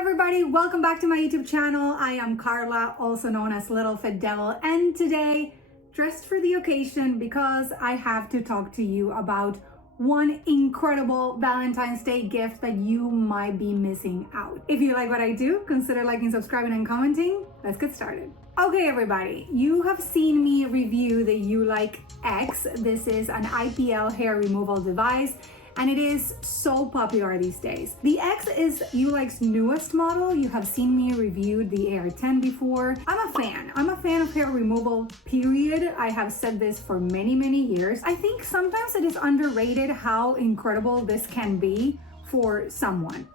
everybody, welcome back to my YouTube channel. I am Carla, also known as Littlefitdevil, and today, dressed for the occasion because I have to talk to you about one incredible Valentine's Day gift that you might be missing out. If you like what I do, consider liking, subscribing, and commenting. Let's get started. Okay, everybody, you have seen me review the Ulike X. This is an IPL hair removal device, and it is so popular these days. The X is Ulike's newest model. You have seen me review the Air 10 before. I'm a fan of hair removal, period. I have said this for many years. I think sometimes it is underrated how incredible this can be for someone,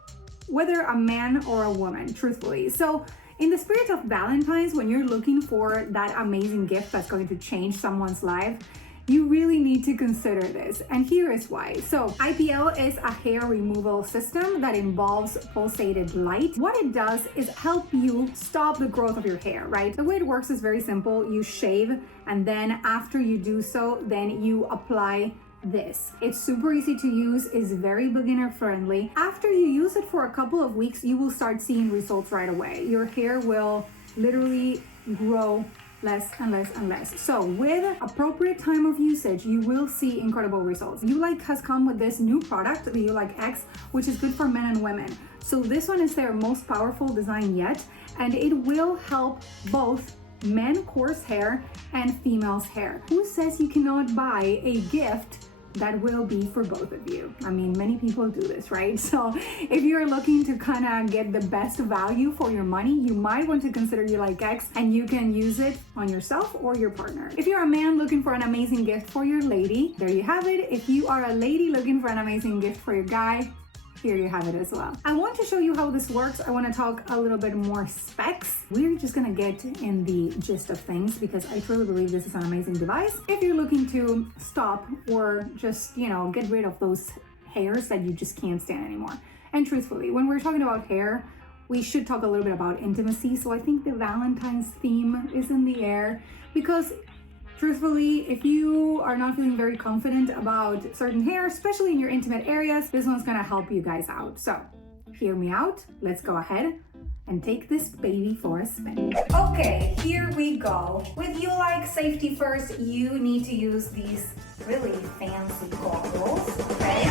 whether a man or a woman, truthfully. So in the spirit of Valentine's, when you're looking for that amazing gift that's going to change someone's life, you really need to consider this, and here is why. So IPL is a hair removal system that involves pulsated light. What it does is help you stop the growth of your hair, right? The way it works is very simple. You shave, and then after you do so, then you apply this. It's super easy to use, is very beginner friendly. After you use it for a couple of weeks, you will start seeing results right away. Your hair will literally grow less and less and less. So with appropriate time of usage, you will see incredible results. Ulike has come with this new product, the Ulike X, which is good for men and women. So this one is their most powerful design yet, and it will help both men coarse hair and females hair. Who says you cannot buy a gift that will be for both of you? I mean, many people do this, right? So if you're looking to kind of get the best value for your money, you might want to consider Ulike X, and you can use it on yourself or your partner. If you're a man looking for an amazing gift for your lady, there you have it. If you are a lady looking for an amazing gift for your guy, here you have it as well. I want to show you how this works. I want to talk a little bit more specs. We're just gonna get in the gist of things because I truly believe this is an amazing device. If you're looking to stop or just, get rid of those hairs that you just can't stand anymore. And truthfully, when we're talking about hair, we should talk a little bit about intimacy. So I think the Valentine's theme is in the air because truthfully, if you are not feeling very confident about certain hair, especially in your intimate areas, this one's gonna help you guys out. So hear me out. Let's go ahead and take this baby for a spin. Okay, here we go. With Ulike safety first, you need to use these really fancy goggles, okay?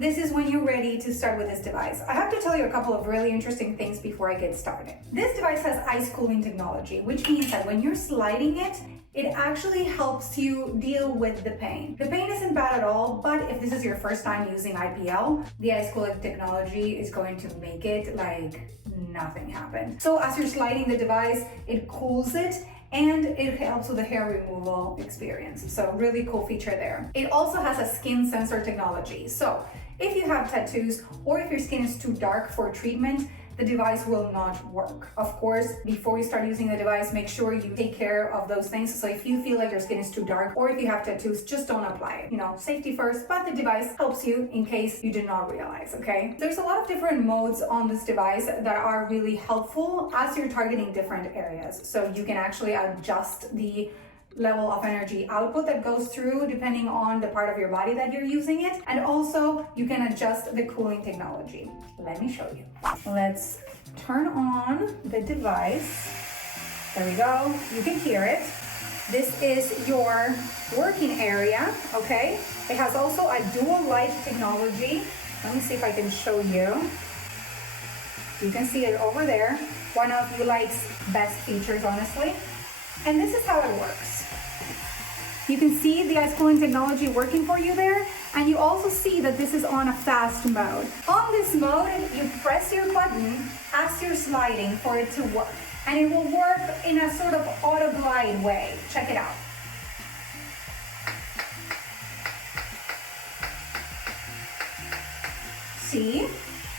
This is when you're ready to start with this device. I have to tell you a couple of really interesting things before I get started. This device has ice cooling technology, which means that when you're sliding it, it actually helps you deal with the pain. The pain isn't bad at all, but if this is your first time using IPL, the ice cooling technology is going to make it like nothing happened. So as you're sliding the device, it cools it, and it helps with the hair removal experience. So really cool feature there. It also has a skin sensor technology. So if you have tattoos or if your skin is too dark for treatment, the device will not work. Of course, before you start using the device, make sure you take care of those things. So if you feel like your skin is too dark or if you have tattoos, just don't apply it. Safety first, but the device helps you in case you did not realize, okay? There's a lot of different modes on this device that are really helpful as you're targeting different areas. So you can actually adjust the level of energy output that goes through depending on the part of your body that you're using it, and also you can adjust the cooling technology. Let me show you. Let's turn on the device. There we go. You can hear it. This is your working area, okay? It has also a dual light technology. Let me see if I can show you. You can see it over there. One of Ulike's best features, honestly. And this is how it works. You can see the ice cooling technology working for you there, and you also see that this is on a fast mode. On this mode, you press your button as you're sliding for it to work, and it will work in a sort of auto glide way. Check it out. See?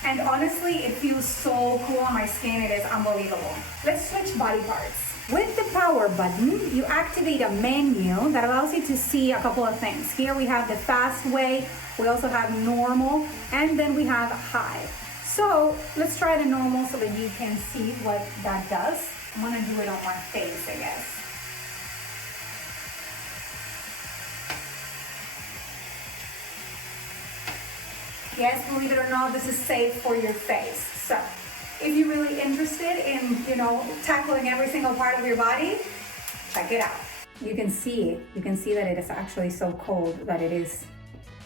And honestly, it feels so cool on my skin. It is unbelievable. Let's switch body parts. With the power button, you activate a menu that allows you to see a couple of things. Here we have the fast way, we also have normal, and then we have high. So let's try the normal so that you can see what that does. I'm gonna do it on my face, I guess. Yes, believe it or not, this is safe for your face. So interested in, tackling every single part of your body, check it out. You can see that it is actually so cold that it is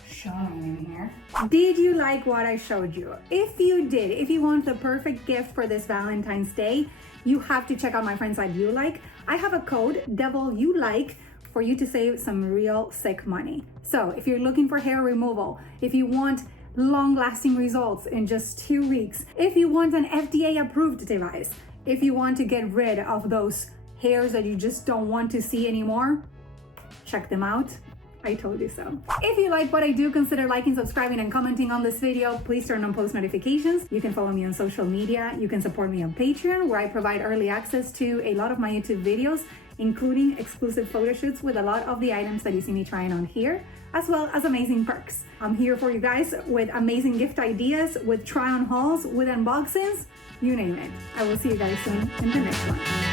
showing in here. Did you like what I showed you? If you did, if you want the perfect gift for this Valentine's Day, you have to check out my friends at Ulike. I have a code, DevilUlike, for you to save some real sick money. So if you're looking for hair removal, if you want long-lasting results in just 2 weeks, if you want an FDA-approved device, if you want to get rid of those hairs that you just don't want to see anymore, check them out. I told you so. If you like what I do, consider liking, subscribing, and commenting on this video. Please turn on post notifications. You can follow me on social media. You can support me on Patreon, where I provide early access to a lot of my YouTube videos, including exclusive photo shoots with a lot of the items that you see me trying on here, as well as amazing perks. I'm here for you guys with amazing gift ideas, with try-on hauls, with unboxings, you name it. I will see you guys soon in the next one.